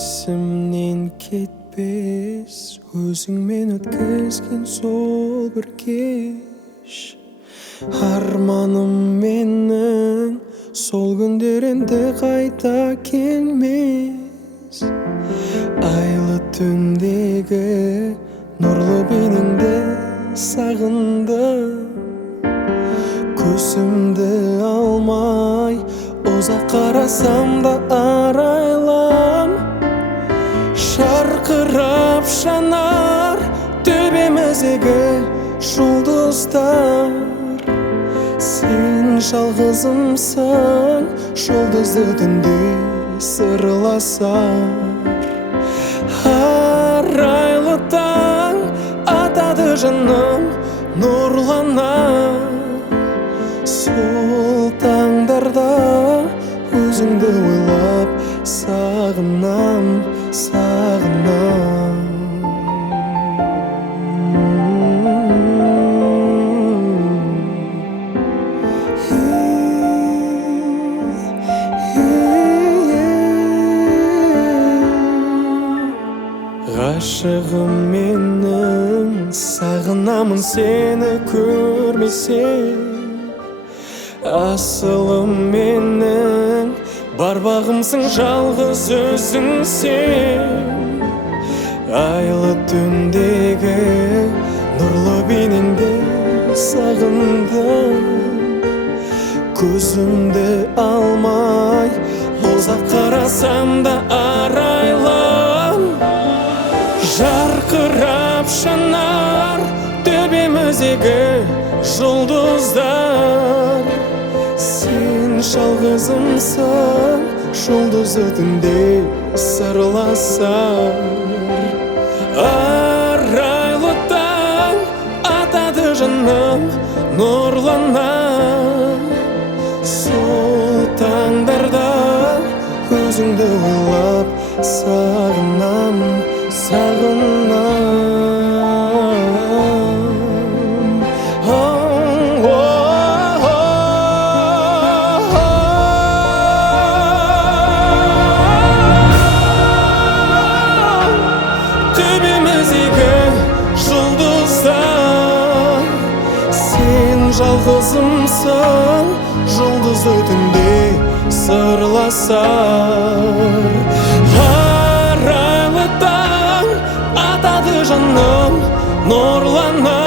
есімнен кетпес өзіңмен өткізген сол бір кеш. Арманым менің сол күндер енді қайта келмес. Айлы түндегі нұрлы бейнеңді сағындым. Көзімді алмай ұзақ қарасам да арайлам. Шарқырап жанар төбеміздегі жұлдыздар. Сен жалғызымсың жұлдызды түнде сырласар. Арайлы таң атады жаным нұрлана. Сол таңдарда өзіңді ойлап сағынам, сағынам. Ғашығым менің, сағынамын сені көрмесем. Асылым менің, бар бағымсың жалғыз өзің сен. Айлы түндегі нұрлы бейнеңді сағындым. Көзімді алмай ұзақ қарасам да арайлам. Жарқырап жанар төбеміздегі жұлдыздар. Сен жалғызымсың жұлдызды түнде сырласар. Арайлы таң атады жаным нұрлана. Сол таңдарда өзіңді ойлап сағынам, сағынам. Төбеміздегі жұлдыздар. Сен жалғызымсың жұлдызды түнде сырласар. Арайлы таң атады жаным нұрлана.